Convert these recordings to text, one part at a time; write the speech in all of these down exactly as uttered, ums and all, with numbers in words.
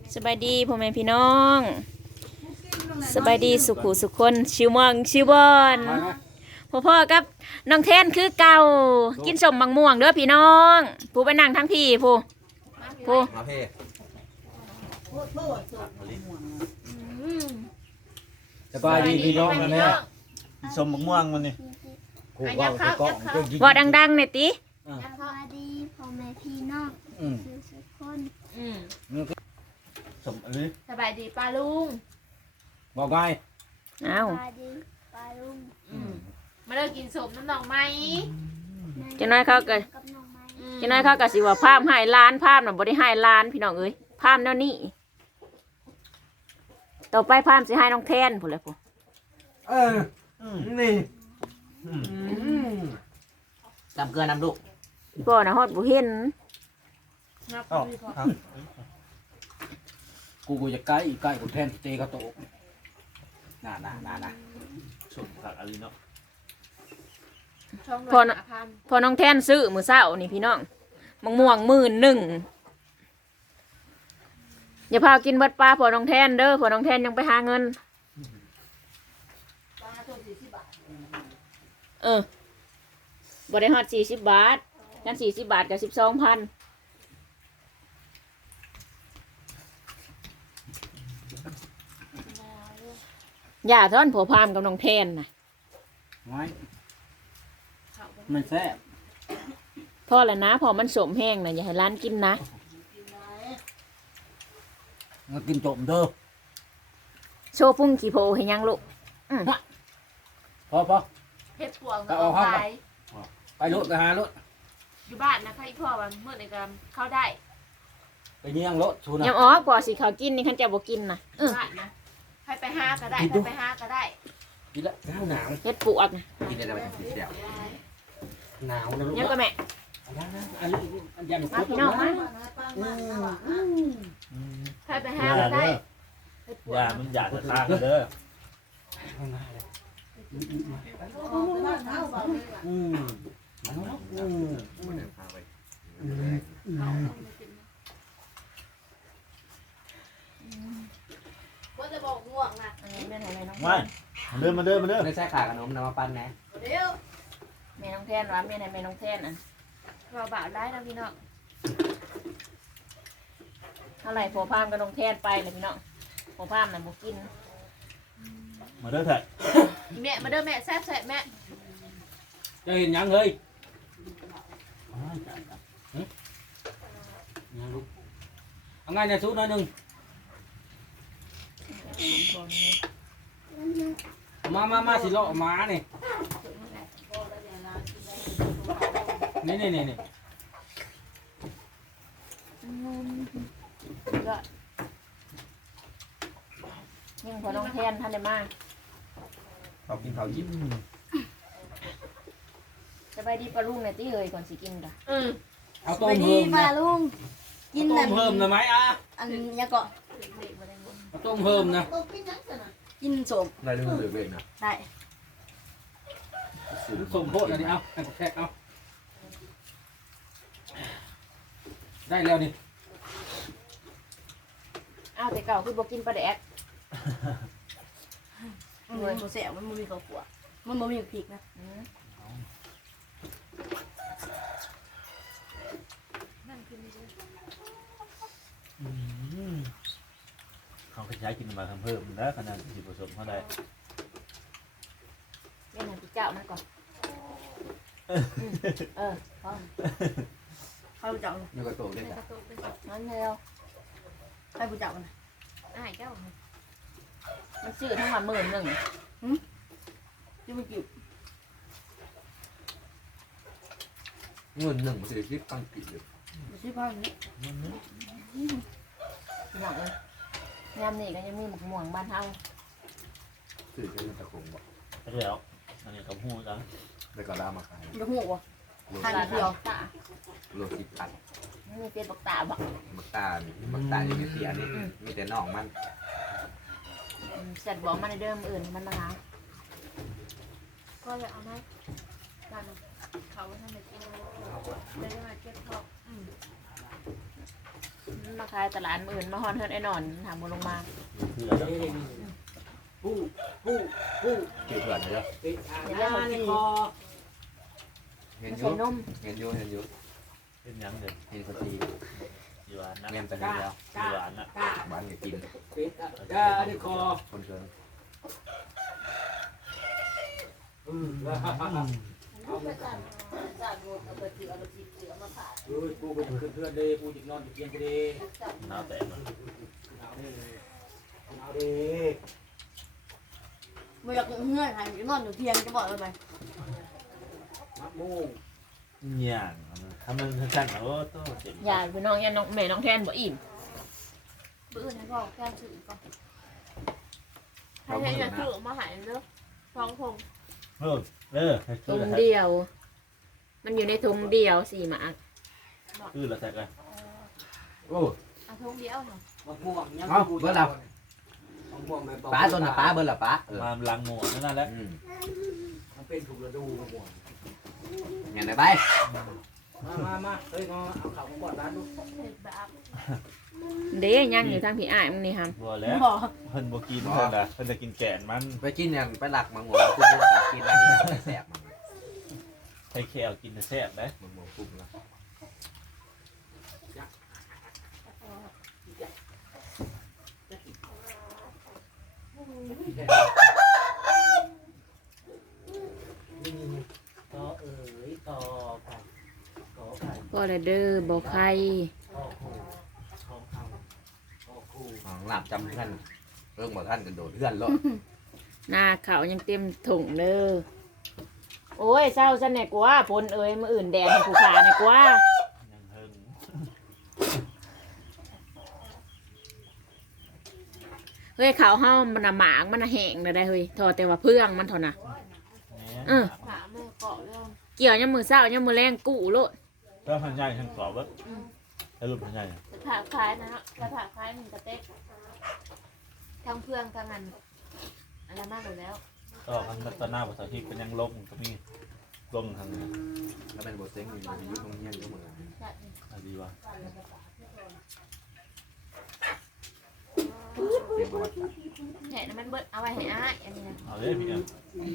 สบายดีพ่อแม่พี่น้องสบายดีสุขุสุขคนชิวมองชิวบอนพ่อพ่อกับน้องเทนคือเก่ากินสมมังม่วงเด้อพี่น้องผู้ไปนั่งทั้งพี่ผู้ผู้มาเพ่สบายดีพี่น้องนะเนี่ยสมมะม่วงมันนี่กูว่าไปเกาะก็ยิงว่าดังๆหน่อยติสวัสดีพ่อแม่พี่น้องทุกคนอืมสมอันนี้สบายดีป้าลุงบอกไงอ้าวสวัสดีป้าลุงอืมมาเลิกกินสมน้ำหนองไหมจะน้อยเขาก็กับน้องไม้อืมจะน้อยเขาก็สิว่าภาพหายล้านภาพน่ะบ่ได้หายล้านพี่น้องเอ้ยภาพแนวนี้ต่อไปภาพสิให้น้องแทนพุ่นแหละผู้เออนี่จำเกลือน้ำลูกพี่พ่อน่ะฮอดบ่เห็นนับเอ้าพี่พ่อครับกูกูจะใกล้ใกล้กูแทนเตะเขาโตะน่าน่าน่าน่าสมกับอะไรเนาะช่องวันหาพันพอน้องแทนซื้อมื้อเช้านี่พี่น้องมังม่วงหมื่นหนึ่งอย่าพากินเบิดปลาพอน้องแทนเด้อพอน้องแทนยังไปหาเงินเออบ่ได้ฮอดสี่สิบบาทงั้นสี่สิบบาทกับสิบสองพันอย่าท่อนผัวพามกับน้องแทนนะไว้มันแซ่บพ่อละนะพอมันสมแห้งนะอย่าให้ร้านกินนะมากินจมเด้อโชว์พุ่งขี่โพให้ยังลูกพอพอเพชรพวงก็เอาเข้าไปไปไปรถไปหารถอยู่บ้านนะคะอีพ่อวันเมื่อในกรรมเข้าได้ไปเยี่ยงรถชูนะยังอ๋อกว่าสิเขากินนี่ขันจะบอกกินนะออื้ยู่อบ้านนะให้ไปห้าก็ได้กินให้ดูไปห้าก็ได้กินละหนาวหนาวเฮ็ดปวกนะกินได้แต่ไม่ต้องกินเดียวหนาวนะลูกยังก็แม่อันนี้อันยันมาพี่น้องมาให้ไปห้าก็ได้เพชรพวงอย่ามันอยากจะทางเด้ออืมอืมพาไปก็จะบอกง่วงนะอันนี้แม่ของแม่น้องมาเดินมาเดินมาเดินไม่ใช่ขาขนมนำมาปั้นนะเดี๋ยวแม่น้องแทนวะแม่ไหนแม่น้องแทนอ่ะเราบ่าวได้นะพี่น้องเท่าไหร่ผัวพามกับน้องแทนไปเลยพี่น้องผัวพามน่ะบ่กินมาเดินเถอะอีแม่มาเด้อแม่แซ่บแซ่บแม่จะเห็นยังเลยยังลูกเอาไงเนี่ยสู้หน่อยหนึ่งมามามาสิเลาะหมานี่นี่นี่นี่นี่ก็ยังพอน้องแทนท่านได้มาเขากินเขายิ้มสบายดีปลาลุงเนี่ยตี้เลยก่อนสิกินจ้ะอืมเอาสต้วัมสดีเพิ่มป้านะลุงกินต้แบมบเพิ่มนะไหมอ่ะอันนี้ก็เอาต้มเพิ่มนะกินสมได้เรื่องเล็กๆนะได้สมโพธิอันนี้เอาให้แขกเอาได้แล้วนี่อ้าวแต่เก่าคือบ่กินปลาแดกมันบ่แซ่บมันบ่มีข้าวคั่วมันบ่มีพริกนะอืมเขาขยายกินมาทำเพิ่มแล้วขนาดสิผสมเขาได้เล่นหนังพี่เจ้ามาก่อนเออพอใครรู้จักมันนี่ก็โตได้ในจ้ะกระตุกเป็นกระตุกนั่นแล้วใครรู้จักมันอ้ายเจ้ามันซื้อทั้งวันหมื่นหนึ่งที่มันกินเงินหนึ่งมันจะคิดตั้งกี่เดือนที่บ้านนี้พี่น้องเลยยามนี่ก็ยังมีหมกม่วงบ้านเฮาสื่อจะเงินตะคงบอกแล้วอันนี้กับหูจังแล้วก็ล่ามาขายจะหูบ่โลทานเดียวตาโลสิบพันไม่มีเป็นบักตาบักมักตามักตาอย่างนี้เสียนี่มีแต่น่องมันเสร็จบอกมาในเดิมอื่นมันมาหาก็เลยเอาไหมบ้านเขาทำไปกินเลยได้มาเก็บทองอืมมาขายตลาดมื้ออื่นมาฮอนเฮือนไอ้หนอนถามบ่ลงมาคืออะไรผู้ผู้ผู้เกี่ยวเพื่อนนะเจ้าติดอ่างในคอเห็นไม่อใช่ยู่นมเห็นอยู่เห็นอยู่เป็นยังเด็กเห็นคนตีอยู่อันนะเงี้ยไปนี่แล้วอยู่อันนะบ้านก็กินติดอ่างในคอคนเชิญอืมเอาไปกันเฮ้ยกูไปขึ้นเพื่อนเลยกูจิกนอนจิกเตียงกูดีน้าแต่มันเอาดิเอาดิไม่อยากเงื่อนหายนอนอยู่เทียงจะบอกเลยไปมักมูอย่างทำมันสั้นๆโอ้โตเจ็บอย่าพี่น้องอย่าน้องแม่น้องแทนบ่อิ่มปืนให้พ่อแก้สื่อก่อนให้ให้อยากสื่อมาหายเด้อท้องคงเออเออถุงเดียว มันอยู่ในถุงเดียวสี่หมากคือละแท้กันโอ้เอาทงเดียวเนาะมักม่วงยังเอาเบิร์ดเรามักม่วงแบบป้าตัวน่ะป้าเบิร์ดละป้าเออมาลังหมวนั่นแหละอืมมันเป็นถูกฤดูมักม่วงงั้นไหนไปมามามาเฮ้ยงอเอาข่าวของบอดร้านดูเห็ดแบบเด้ยังอยู่ทางพี่อ้ายมึงนี่ครับบัวแล้วบอกเพิ่นบ่กินเพิ่นน่ะเพิ่นจะกินแกนมันไปกินอย่างไปหลักมังงวกุ้งกับกินอะไรเนี่ยแสบมันใช้แควกินแซ่บได้มังงวกุ้งแล้วต่อเอ๋ยต่อไปต่อไปก็เลยเด้อบ่ใครต่อคู่ต่อเขาต่อคู่หลับจำเพื่อนเรื่องบ่ท่านกันโดดเพื่อนโลดหน้าเขายังเต็มถุงเด้อโอ้ยเศร้าซะแน่กว่าฝนเอ้ยมื้ออื่นแดดให้ผู้ขาแน่กว่ายังเฮิงเฮ้ยเขาวเฮามันน่ะหมากมันน่ะแห้งแล้วได้เฮ้ยทอแต่ว่าเพื่องมันเท่าน่ะ เออหาแม่เกาะเรื่องเกี่ยวยามมื้อเช้ายามมื้อแลงกู้โลดแล้วพันใหญ่ทั้งสอบแล้วแล้วรูปพันใหญ่กระถางคล้ายนะฮะกระถางคล้ายหนึ่งกระเต๊กทั้งเพื่อนทั้งอันอะไรมากอยู่แล้วก็พันตนาภาษาที่เป็นยังลงก็มีลงทางแล้วเป็นบทเซ็งอยู่ในยุคตรงนี้ก็เหมือนกันอะไรดีวะเรียกว่าวัดแห่นั้นมันเบิดเอาไว้ให้อ้ายอันนี้นะเอาเลยพี่อ่ะ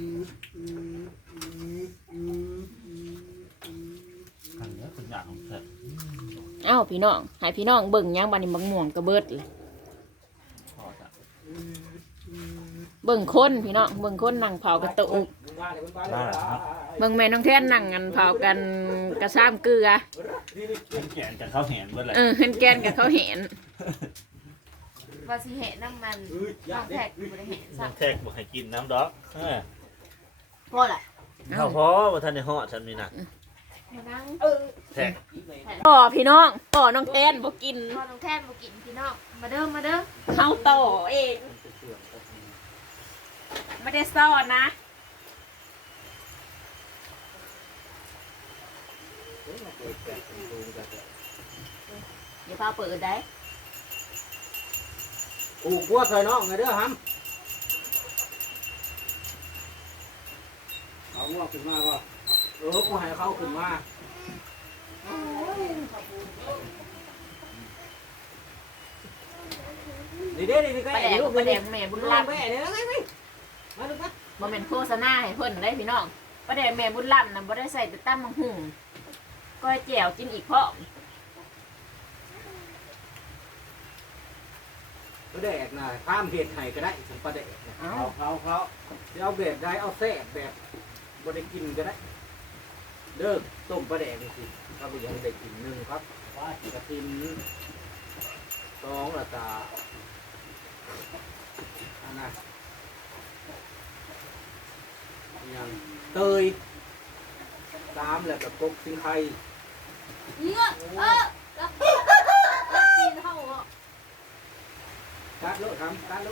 ทางนี้คุณอยากของเธอเอ้าพี่น้องให้พี่น้องเบิ่งหยังบัดนี้บักม่วงก็เบิดเลยพอจ้ะเบิ่งคนพี่น้องเบิ่งคนนั่งเผากระตุกได้ครับเบิ่งแม่น้องแท่นนั่งกันเผากันกระซ้ำเกลือเป็นแกนจากเขาแหนเบิดเลยเออเห็นแกนกับเขาเห็นว่าสิเหน้ำมันน้องแท็กบริเหตุสักแทกบอกให้กินน้ำดอกเออพอแหละเขาพอว่าท่านในห่อฉันนี่นะมานั่งแทกต่อพี่น้องต่อน้องแทนบ่กินพอน้องแท่นมากินพี่น้องมาเด้อมาเด้อเขาต่อเองไม่ได้ซ่อนนะเดี๋ยวพาเปิดได้กูกลัวใส่น้องไงเด้อฮัมเขาง่วงขึ้นมาก็เออกูให้เขาขึ้นมาดีเด้ดีดีก็ประแอแดบกลูกประแดเด็กกแม่บุญลารัไปบเดี๋ยวไงไงมาดูกันบ่แม่นโฆษณาให้เพิ่นได้พี่น้องประแดกแม่บุญรับน่ะบ่ได้ใส่แต่ตั้มมังหุ่งก้อยแจ่วกินอีกเพราะก็แดกนะข้ามเหตุไห้ก็ได้ถึงประเด็กเขาเขาเขาจะเอาแบบได้เอาแซ่บแบบบริกินก็ได้เลิกต้มปลาแดกนี่สิถ้าบุยังได้กินหนึ่งครับว่ากระทินสองละตาอันนั้นยังเตยสามแล้วกับกบสิงไทยเนื้อเออรับรับซีนเข้าอ่ะตัดลูกทำตัดลูก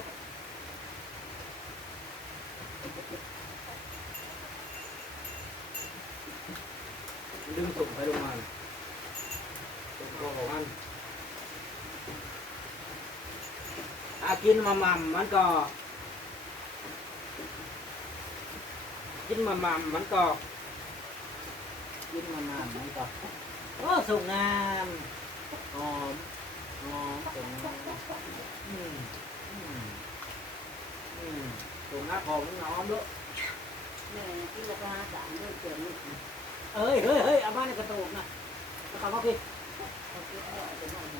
ดึงส่งไปลงมาส่งคอของมันอากินมาม่ำมันก็ กินมาม่ำมันก็กินมาม่ำมันก็โอ้ส่งงามหอมอ๋อเป็นอืมอืมอืมตรงหน้าพอมันน้อมด้วยแม่กินแล้วก็หาสามเรื่องเกินลูกเอ้ยเฮ้ยเฮ้ยเอาบ้านในกระโตกนะกระโตกเขาพี่เขาคิดว่าจะมาเนี่ย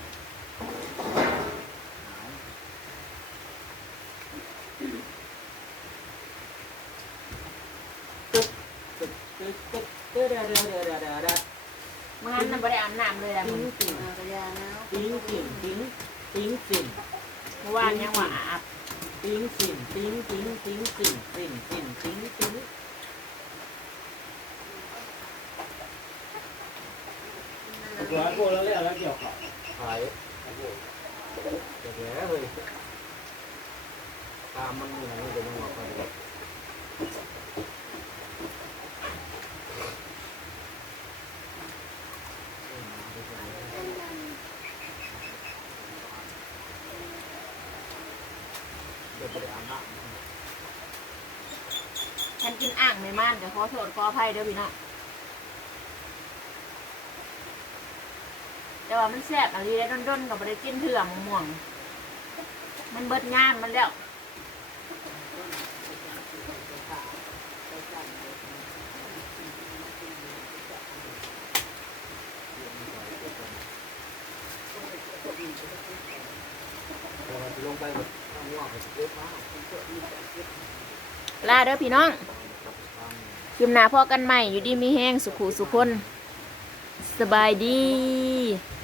ตึ๊ดตึ๊ดตึ๊ดตึ๊ดเด้อเด้อเด้อเด้อเด้อเด้อเด้อมื่อนั้นน่ะบ่ได้อาบน้ำเลยอะติ้มึงงติ่งเอากระยานะติ้งติ่งติ้งติ้งติ่งเมื่อวานยังว่าอาบติ้งติ่งติ้งติ้งติ้งติ่งติ่งติ่งติ้งติ้งร้อยโบแล้วแล้วแล้วเกี่ยวกับขายเดี๋ยวเดี๋ยวเฮ้ยตามมันอยู่ไหนเดี๋ยวมันบอกกันเดี๋ยวไปอาบน้ำฉันกินอ่างในม่านแต่ขอโทษขออภัยเด้อพี่น้องแต่ว่ามันแซ่บอะไรได้ด้นๆกับบ่ได้กินเถื่อมม่วงมันเบิดงานมันแล้วลงไปแบบง่วงไปเก็บมาลาเด้อพี่น้องคลิปหน้าพอกันใหม่อยู่ดีมีแห้งสุขุสุคนสบายดี